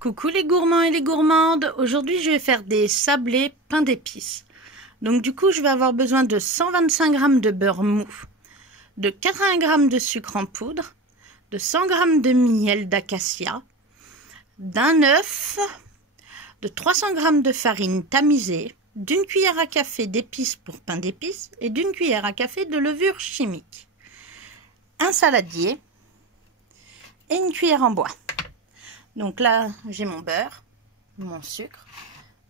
Coucou les gourmands et les gourmandes, aujourd'hui je vais faire des sablés pain d'épices. Donc du coup je vais avoir besoin de 125 g de beurre mou, de 80 g de sucre en poudre, de 100 g de miel d'acacia, d'un œuf, de 300 g de farine tamisée, d'une cuillère à café d'épices pour pain d'épices et d'une cuillère à café de levure chimique, un saladier et une cuillère en bois. Donc là, j'ai mon beurre, mon sucre,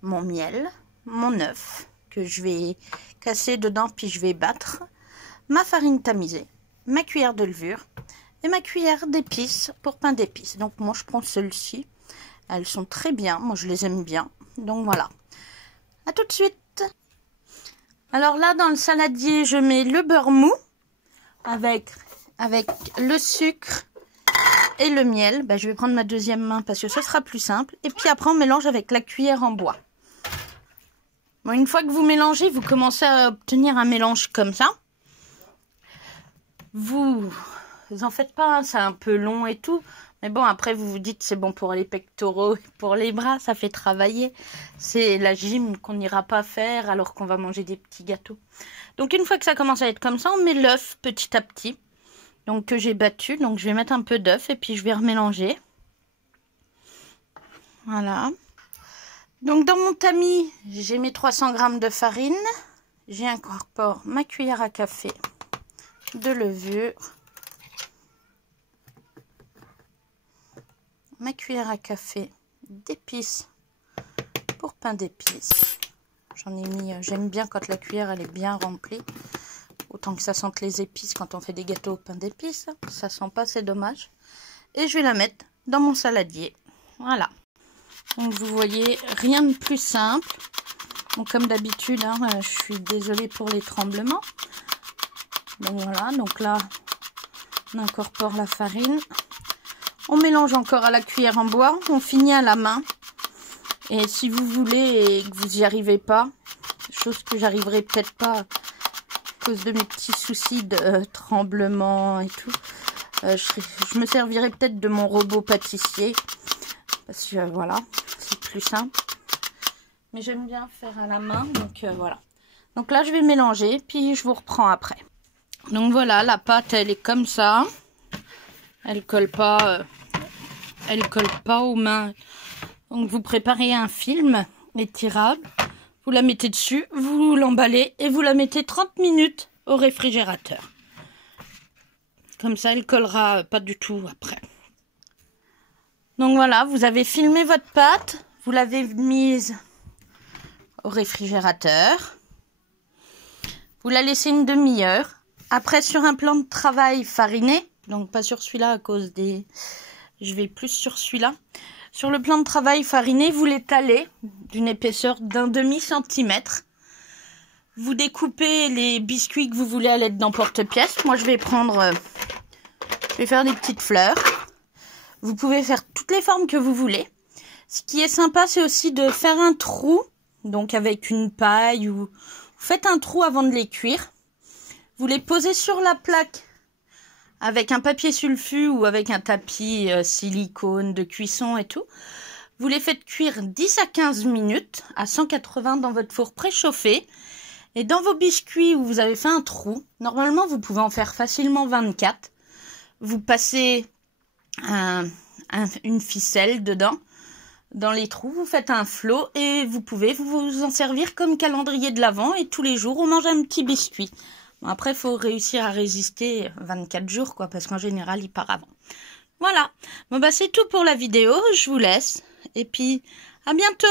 mon miel, mon œuf que je vais casser dedans puis je vais battre, ma farine tamisée, ma cuillère de levure et ma cuillère d'épices pour pain d'épices. Donc moi, je prends celles-ci. Elles sont très bien. Moi, je les aime bien. Donc voilà. À tout de suite. Alors là, dans le saladier, je mets le beurre mou avec le sucre et le miel. Je vais prendre ma deuxième main parce que ce sera plus simple. Et puis après, on mélange avec la cuillère en bois. Bon, une fois que vous mélangez, vous commencez à obtenir un mélange comme ça. Vous en faites pas, hein, c'est un peu long et tout. Mais bon, après, vous vous dites c'est bon pour les pectoraux, pour les bras, ça fait travailler. C'est la gym qu'on n'ira pas faire alors qu'on va manger des petits gâteaux. Donc, une fois que ça commence à être comme ça, on met l'œuf petit à petit. Donc, que j'ai battu. Donc, je vais mettre un peu d'œuf et puis je vais remélanger. Voilà. Donc, dans mon tamis, j'ai mis 300 g de farine. J'incorpore ma cuillère à café de levure. Ma cuillère à café d'épices pour pain d'épices. J'en ai mis, j'aime bien quand la cuillère elle est bien remplie. Autant que ça sente les épices quand on fait des gâteaux au pain d'épices. Ça sent pas, c'est dommage. Et je vais la mettre dans mon saladier. Voilà. Donc vous voyez, rien de plus simple. Bon, comme d'habitude, hein, je suis désolée pour les tremblements. Donc voilà, donc là, on incorpore la farine. On mélange encore à la cuillère en bois. On finit à la main. Et si vous voulez et que vous n'y arrivez pas, chose que j'arriverai peut-être pas à cause de mes petits soucis de tremblement et tout, je me servirai peut-être de mon robot pâtissier. Parce que voilà, c'est plus simple. Mais j'aime bien faire à la main, donc voilà. Donc là, je vais mélanger, puis je vous reprends après. Donc voilà, la pâte, elle est comme ça. Elle colle pas aux mains. Donc vous préparez un film étirable, vous la mettez dessus, vous l'emballez et vous la mettez 30 minutes au réfrigérateur. Comme ça, elle collera pas du tout après. Donc voilà, vous avez filmé votre pâte, vous l'avez mise au réfrigérateur. Vous la laissez une demi-heure. Après, sur un plan de travail fariné, donc pas sur celui-là à cause des... Je vais plus sur celui-là. Sur le plan de travail fariné, vous l'étalez d'une épaisseur d'un demi-centimètre. Vous découpez les biscuits que vous voulez à l'aide d'un porte-pièce. Moi, je vais faire des petites fleurs. Vous pouvez faire toutes les formes que vous voulez. Ce qui est sympa, c'est aussi de faire un trou, donc avec une paille ou... Vous faites un trou avant de les cuire. Vous les posez sur la plaque avec un papier sulfu ou avec un tapis silicone de cuisson et tout. Vous les faites cuire 10 à 15 minutes à 180 dans votre four préchauffé. Et dans vos biscuits où vous avez fait un trou, normalement vous pouvez en faire facilement 24. Vous passez une ficelle dedans, dans les trous, vous faites un flot et vous pouvez vous en servir comme calendrier de l'Avent et tous les jours on mange un petit biscuit. Bon, après, il faut réussir à résister 24 jours, quoi, parce qu'en général, il part avant. Voilà. Bon, c'est tout pour la vidéo. Je vous laisse. Et puis, à bientôt.